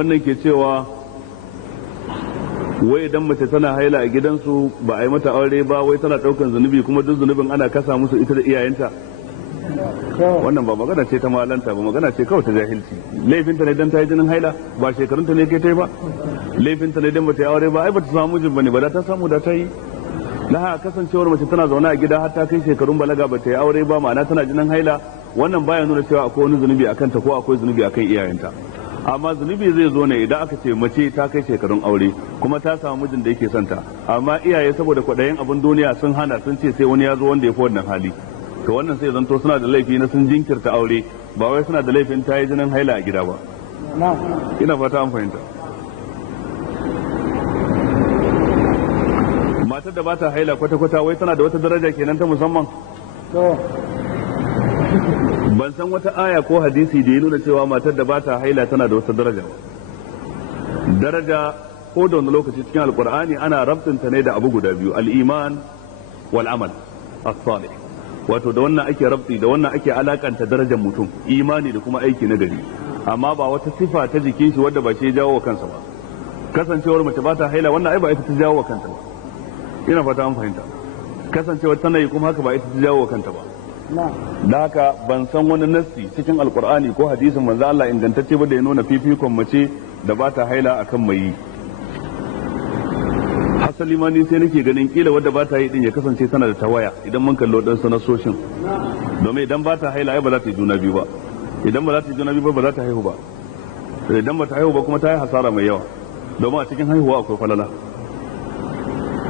wannan ke cewa wai idan mace tana haila a gidansu ba a yi mata aure ba wai tana daukan zunubi kuma duk zunubin ana kasa musu ita da iyayenta. Wannan ba magana ce ta malanta ba, magana ce kawai ta jahilci. Laifinta ne dan ta yi jinin haila, ba shekarunta ne kai ta yi ba. Laifinta ne dan bata yi aure ba, ai bata samu mijin bane ba, da ta samu da ta yi. Laha kasancewar mace tana zaune a gida har ta kai shekarun balaga bata yi aure ba, ma'ana tana jinin haila, wannan baya nuna cewa akwai wani zunubi akan ta ko akwai zunubi akan iyayenta. Amma zunubi zai zo ne idan aka ce mace ta kai shekarun aure kuma ta samu mijin da yake son ta, amma iyaye saboda kwaɗayin abin duniya sun hana, sun ce sai wani ya zo wanda ya fi wannan hali. To wannan sai zanto suna da laifi na sun jinkirta aure, ba wai suna da laifin ta yi jinin haila a gida ba. Ina fata an fahimta. Matar da ba ta haila kwata-kwata wai tana da wata daraja kenan ta musamman? Ban san wata aya ko hadisi da ya nuna cewa matar da ba ta haila tana da wata daraja ba. Daraja ko da wani lokaci cikin alkur'ani ana rabtinta ne da abu guda biyu, al-iman wal amal as-salih. Wato da wannan ake rabti, da wannan ake alakanta darajar mutum, imani da kuma aiki na gari, amma ba wata sifa ta jikin shi wadda ba shi ya jawo wa kansa ba. Kasancewar mace ba ta haila wannan ai ba ita ta jawo wa kanta ba. Ina fata an fahimta. Kasancewar tana yi kuma haka ba ita ta jawo wa kanta ba. Da haka ban san wani nassi cikin alkur'ani ko hadisin manzo Allah ingantacce ba da ya nuna fifikon mace da ba ta haila akan mai yi. Hasali ma ni sai nake ganin kila wadda ba ta yi din ya kasance tana da tawaya idan mun kallo dan sanasoshin, domin idan ba ta haila ai ba za ta yi juna biyu ba, idan ba za ta yi juna biyu ba za ta haihu ba, idan ba ta haihu ba kuma ta yi hasara mai yawa, domin a cikin haihuwa akwai falala.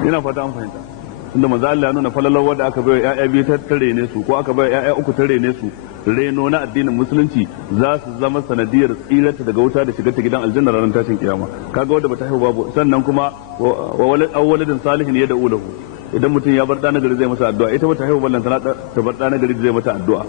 Ina fata an fahimta, tunda manzo Allah ya nuna falalar wadda aka bai wa ƴaƴa biyu ta tare ne su ko aka bai ƴaƴa uku tare ne su, reno na addinin musulunci za su zama sanadiyar tsirarta daga wuta da shigar ta gidan aljanna ranar tashin kiyama. Kaga wanda bata haihu babu, sannan kuma wa waladin salihin yad'u lahu, idan mutum ya bar da nagari zai masa addu'a, ita bata haihu ballan ta bar da nagari zai mata addu'a.